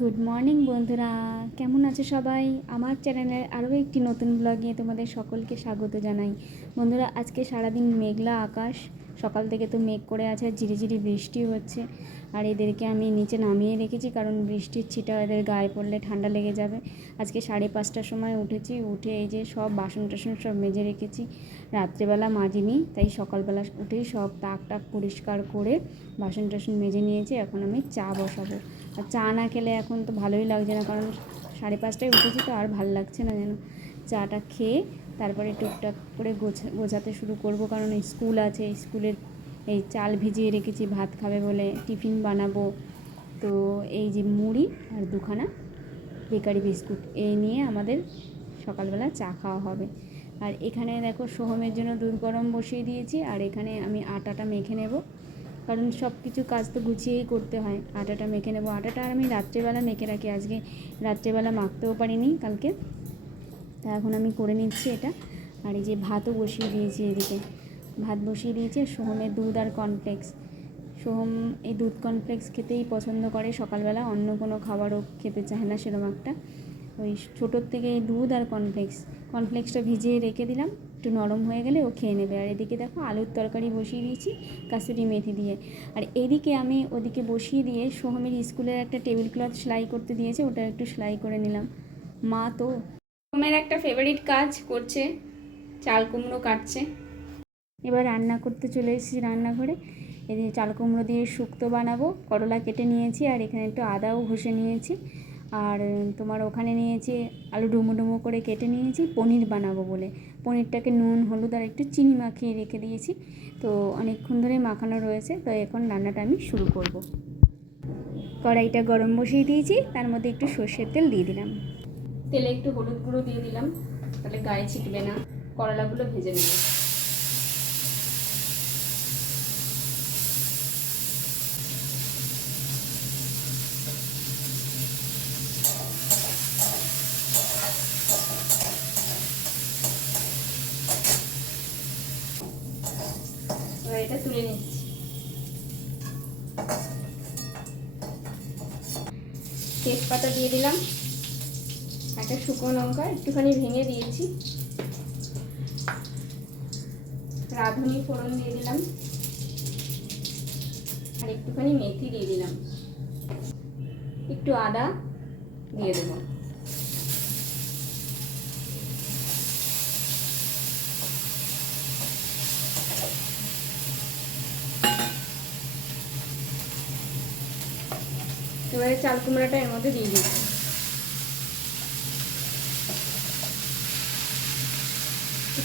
Good morning বন্ধুরা, কেমন আছে সবাই? আমার চ্যানেলের আরও একটি নতুন ব্লগে তোমাদের সকলকে স্বাগত জানাই। বন্ধুরা, আজকে সারাদিন মেঘলা আকাশ, সকাল থেকে তো মেঘ করে আছে, ঝিরিঝিরি বৃষ্টি হচ্ছে। আর এদেরকে আমি নিচে নামিয়ে রেখেছি, কারণ বৃষ্টির ছিটা এদের গায়ে পড়লে ঠান্ডা লেগে যাবে। আজকে 5:30টার সময় উঠেছি, উঠে এই যে সব বাসন টাসন সব মেজে রেখেছি। রাত্রেবেলা মাজিনি, তাই সকালবেলা উঠেই সব তাক টাক পরিষ্কার করে বাসন টাসন মেজে নিয়েছি। এখন আমি চা বসাবো। আর চা না খেলে এখন তো ভালোই লাগছে না, কারণ 5:30টায় উঠেছি তো আর ভালো লাগছে না যেন। চাটা খেয়ে তারপরে টুকটাক করে গোছাতে শুরু করব, কারণ স্কুল আছে, স্কুলের এই চাল ভিজিয়ে রেখেছি ভাত খাবে বলে, টিফিন বানাবো। তো এই যে মুড়ি আর দুখানা বেকারি বিস্কুট এই নিয়ে আমাদের সকালবেলা চা খাওয়া হবে। আর এখানে দেখো সোহমের জন্য দুধ গরম বসিয়ে দিয়েছি, আর এখানে আমি আটাটা মেখে নেব, কারণ সব কিছু কাজ তো গুছিয়েই করতে হয়। আটাটা মেখে নেব। আটাটা আর আমি রাত্রেবেলা মেখে রাখি, আজকে রাত্রেবেলা মাখতেও পারিনি কালকে, তা এখন আমি করে নিচ্ছি এটা। আর এই যে ভাতও বসিয়ে দিয়েছি, এদিকে ভাত বসিয়ে দিয়েছি। সোহমের দুধ আর কর্নফ্লেক্স, সোহম এই দুধ কর্নফ্লেক্স খেতেই পছন্দ করে সকালবেলা, অন্য কোনো খাবারও খেতে চায় না সেরকম একটা। ওই ছোটোর থেকে এই দুধ আর কর্নফ্লেক্সটা ভিজিয়ে রেখে দিলাম, একটু নরম হয়ে গেলে ও খেয়ে নেবে। আর এদিকে দেখো আলুর তরকারি বসিয়ে দিয়েছি কাসুরি মেথি দিয়ে। আর এদিকে আমি ওদিকে বসিয়ে দিয়ে সোহমের স্কুলের একটা টেবিল ক্লথ সেলাই করতে দিয়েছে, ওটা একটু সেলাই করে নিলাম। মা তো সোহমের একটা ফেভারিট কাজ করছে, চাল কুমড়ো কাটছে। এবার রান্না করতে চলে এসেছি রান্নাঘরে। এদিকে চাল কুমড়ো দিয়ে শুক্তো বানাবো, করলা কেটে নিয়েছি, আর এখানে একটু আদাও ঘষে নিয়েছি। আর তোমার ওখানে নিয়েছি আলু ডুমো ডুমো করে কেটে নিয়েছি, পনির বানাবো বলে। পনিরটাকে নুন হলুদ আর একটু চিনি মাখিয়ে রেখে দিয়েছি, তো অনেকক্ষণ ধরে মাখানো রয়েছে। তো এখন রান্নাটা আমি শুরু করব। কড়াইটা গরম বসিয়ে দিয়েছি, তার মধ্যে একটু সর্ষের তেল দিয়ে দিলাম। তেলে একটু হলুদ গুঁড়ো দিয়ে দিলাম, তাহলে গায়ে ছিটবে না। করলাগুলো ভেজে নেব। এবার এটা তুলে নিচ্ছি। তেজপাতা দিয়ে দিলাম, একটা শুকনো লঙ্কা একটুখানি ভেঙে দিয়েছি, রাঁধুনি ফোড়ন দিয়ে দিলাম, আর একটুখানি মেথি দিয়ে দিলাম, একটু আদা দিয়ে দেবো। এবারে চাল কুমড়াটা এর মধ্যে দিয়ে দিচ্ছি।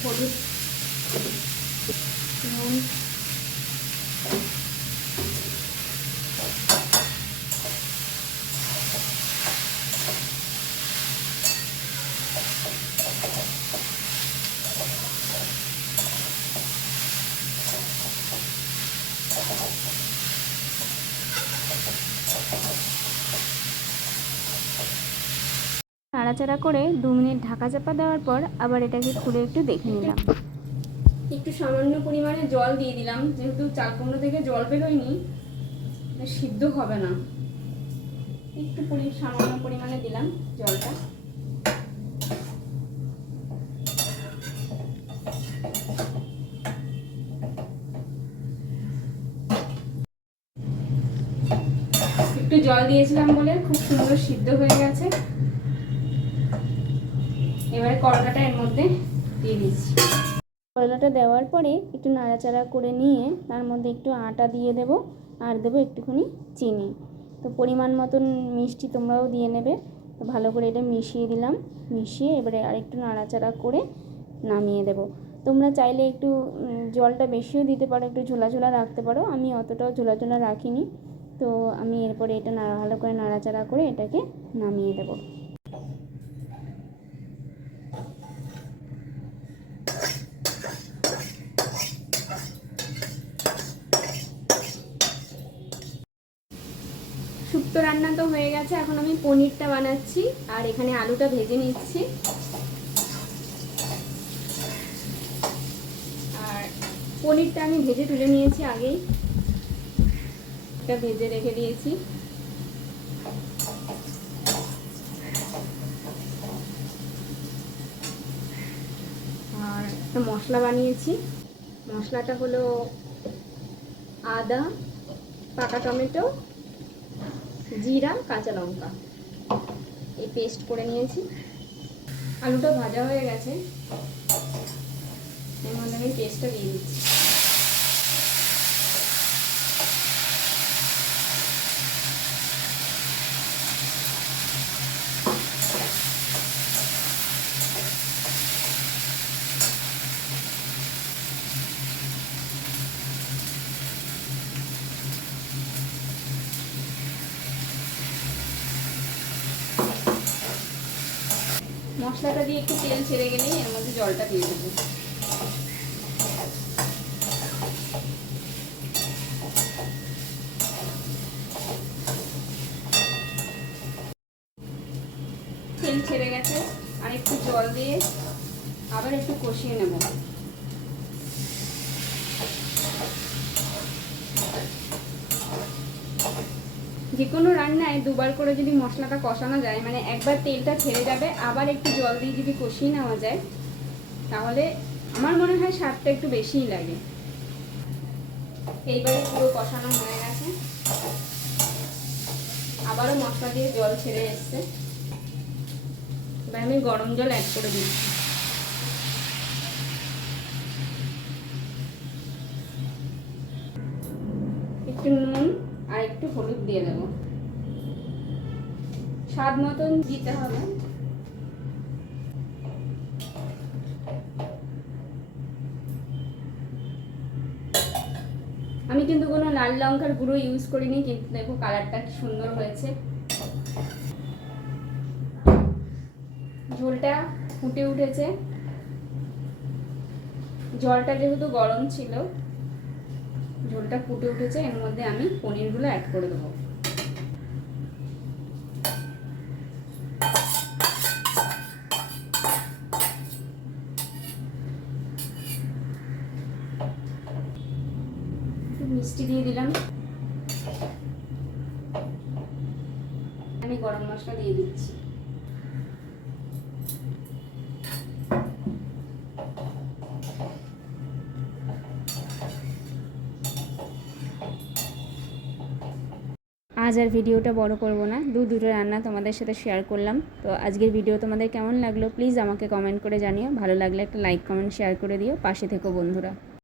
হলুদ, নুন, নাড়াচাড়া করে 2 মিনিট ঢাকা চাপা দেওয়ার পর আবার এটাকে খুলে একটু দেখে নিলাম। একটু সামান্য পরিমাণে জল দিয়ে দিলাম, যেহেতু চাল কুমড়ো থেকে জল বেরোয়নি, সিদ্ধ হবে না। একটু সামান্য পরিমাণে দিলাম জলটা। একটু জল দিয়েছিলাম বলে খুব সুন্দর সিদ্ধ হয়ে গেছে। এবারে করলাটা এর মধ্যে দিয়ে দিচ্ছি। করলাটা দেওয়ার পরে একটু নাড়াচাড়া করে নিয়ে তার মধ্যে একটু আটা দিয়ে দেব, আর দেবো একটুখানি চিনি। তো পরিমাণ মতন মিষ্টি তোমরাও দিয়ে নেবে। তো ভালো করে এটা মিশিয়ে দিলাম, মিশিয়ে এবারে আরেকটু নাড়াচাড়া করে নামিয়ে দেব। তোমরা চাইলে একটু জলটা বেশিও দিতে পারো, একটু ঝোলা ঝোলা রাখতে পারো। আমি অতটাও ঝোলা ঝোলা রাখিনি। তো আমি এরপরে এটা ভালো করে নাড়াচাড়া করে এটাকে নামিয়ে দেবো। শুক্তো রান্না তো হয়ে গেছে, এখন আমি পনিরটা বানাচ্ছি, আর এখানে আলুটা ভেজে নিচ্ছি। আর পনিরটা আমি ভেজে তুলে নিয়েছি আগেই, এটা ভেজে রেখে দিয়েছি। একটা মশলা বানিয়েছি। মশলাটা হলো আদা, পাকা টমেটো, জিরা, কাঁচা লঙ্কা, এই পেস্ট করে নিয়েছি। আলুটা ভাজা হয়ে গেছে, এর মধ্যে আমি পেস্টটা দিয়ে দিচ্ছি। মশলাটা দিয়ে একটু তেল ছেড়ে গেলেই এর মধ্যে জলটা দিয়ে দেবো। তেল ছেড়ে গেছে, আর একটু জল দিয়ে আবার একটু কষিয়ে নেব। যে কোনো রান্নায় দুবার করে যদি মশলাটা কষানো যায়, মানে একবার তেলটা ছেড়ে যাবে, আবার একটু জল দিয়ে যদি কষিয়ে নেওয়া যায়, তাহলে আমার মনে হয় স্বাদটা একটু বেশিই লাগে। এইবারে পুরো কষানো হয়ে গেছে, আবারও মশলা দিয়ে জল ছেড়ে এসছে। এবার আমি গরম জল অ্যাড করে দিচ্ছি। একটু নুন আর একটু হলুদ দিয়ে দেবো, স্বাদ মতন দিতে হবে। আমি কিন্তু কোনো লাল লঙ্কার গুঁড়ো ইউজ করিনি, কিন্তু দেখো কালারটা কি সুন্দর হয়েছে। ঝোলটা ফুটে উঠেছে, জলটা যেহেতু গরম ছিল, ঝোলটা ফুটে উঠেছে। এর মধ্যে আমি পনিরগুলো অ্যাড করে দেবো। মিষ্টি দিয়ে দিলাম, আমি গরম মশলা দিয়ে দিচ্ছি। আজ আর ভিডিওটা বড় করব না, দুটো রান্না তোমাদের সাথে শেয়ার করলাম। তো আজকের ভিডিও তোমাদের কেমন লাগলো প্লিজ আমাকে কমেন্ট করে জানিও। ভালো লাগলে একটা লাইক, কমেন্ট, শেয়ার করে দিও। পাশে থেকো বন্ধুরা।